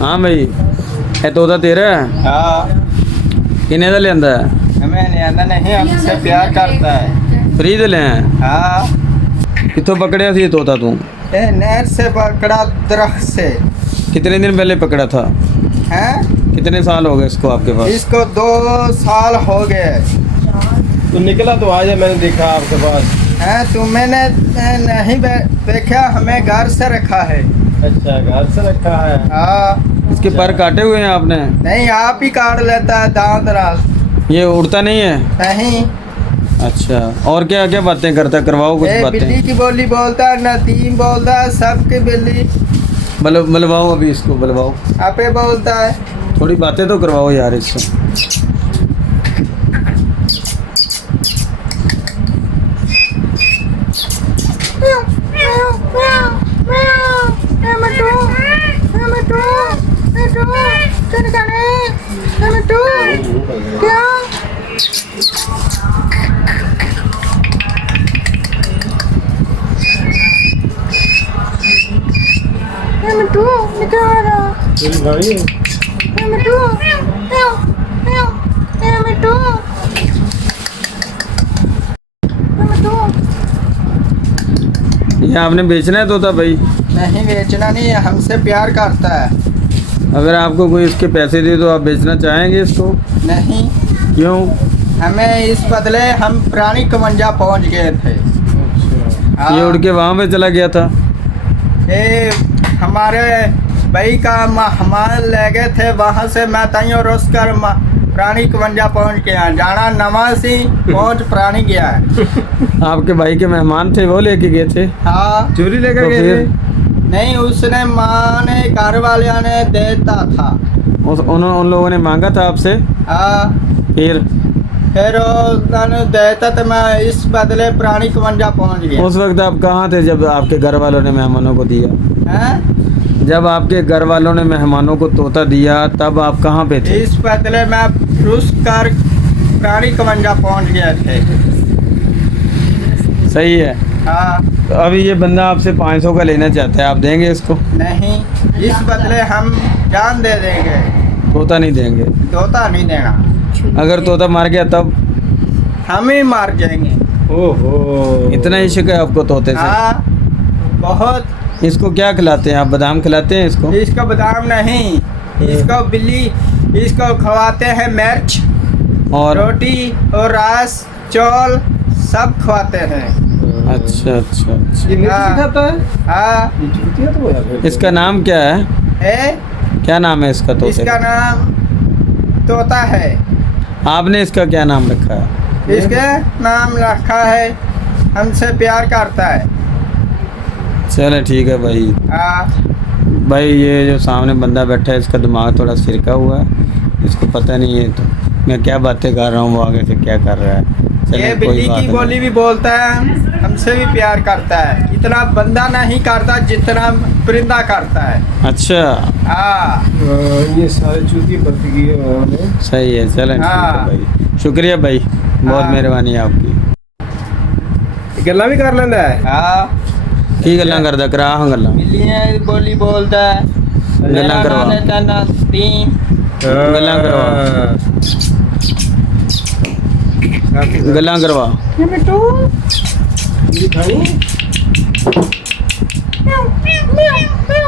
हाँ भाई ये तोता तेरा है हाँ किन्ने दा लेंदा है हमें लियांदा नहीं हमसे प्यार करता है। फ्री दे ले हैं हाँ कितों पकड़िया थी ये तोता तू ये नहर से पकड़ा दरख्त से कितने दिन पहले पकड़ा था हैं। कितने साल हो गए इसको आपके पास इसको 2 साल हो गए तो निकला तो आज है, मैंने देखा आपके पास। हैं। तो मैंने नहीं देखा, हमें घर से रखा है। अच्छा घर से रखा है। हाँ इसके पर काटे हुए हैं आपने नहीं आप ही काट लेता है दांत रात। ये उड़ता नहीं है नहीं अच्छा और क्या क्या बातें करता है करवाओ कुछ ये बातें बिल्ली की बोली बोलता है, नदीम बोलता है, सबकी बिल्ली बुलवाओ अभी इसको बुलवाओ आपे बोलता है। थोड़ी बातें तो करवाओ यार इससे तेरी भाई ये आपने बेचना है तोता भाई नहीं बेचना नहीं है, हमसे प्यार करता है। अगर आपको कोई इसके पैसे दे तो आप बेचना चाहेंगे इसको नहीं क्यों हमें इस बदले हम प्राणी कमंजा पहुंच गए थे। हाँ, ये उड़ के वहाँ पे चला गया था ये हमारे भाई का मेहमान ले गए थे, वहाँ से मैं तैयो रोस कर प्राणी कमंजा पहुंच गया। जाना नवासी पहुंच प्राणी गया है। आपके भाई के मेहमान थे वो लेके गए थे हाँ चोरी लेकर तो गए फिर थे। नहीं उसने माँ ने घर वाले ने देता था। उन लोगों ने मांगा था आपसे हाँ फिर फिर उन्होंने देता तो मैं इस बदले प्राणी कमंजा पहुंच गया। उस वक्त आप कहाँ थे जब आपके घर वालों ने मेहमानों को दिया हैं? जब आपके घर वालों ने मेहमानों को तोता दिया तब आप कहाँ पे थे इस बदले मैं रुस कर प्राणी कमंजा पहुंच गए थे। सही है हाँ तो अभी ये बंदा आपसे 500 का लेना चाहता है आप देंगे इसको नहीं इस बदले हम जान दे देंगे, तोता नहीं देंगे तोता नहीं देना। अगर तोता मार गया तब हम ही मार जाएंगे। ओहो इतना इश्क है आपको तोते से हाँ बहुत। इसको क्या खिलाते हैं आप बादाम खिलाते हैं इसको इसको बादाम नहीं, इसको बिल्ली इसको खवाते हैं मिर्च और रोटी और रस चौल सब खवाते हैं। अच्छा अच्छा अच्छा ये मिर्च हाँ। खाता है। हाँ ये चूतिया तो है। इसका नाम क्या है है क्या नाम है इसका तोते इसका का नाम तोता है। आपने इसका क्या नाम रखा है इसके नाम रखा है हमसे प्यार करता है। चले ठीक है भाई हाँ भाई ये जो सामने बंदा बैठा है इसका दिमाग थोड़ा सिरका हुआ है इसको पता नहीं है तो मैं क्या बातें कर रहा हूँ वो आगे से क्या कर रहा है चले ये कोई बिल्ली बात की नहीं। बोली भी बोलता है, हमसे भी प्यार करता है। इतना बंदा नहीं करता जितना परिंदा करता है। अच्छा हाँ ये सारे चूतिए बच गए उन्होंने। सही है चलें ठीक है हाँ। भाई शुक्रिया भाई बहुत हाँ। मेहरबानी है आपकी गल्ला भी कर लेंदा है। हाँ की गल्लां करदा करा हां गल्लां बिल्ली है बोली बोलता है। गल्लां करवा मेरा नाम है नदीम। गल्लां करवा गल्लां करवा ये मिट्टू ये खानी म्याऊ, म्याऊ, म्याऊ, म्याऊ।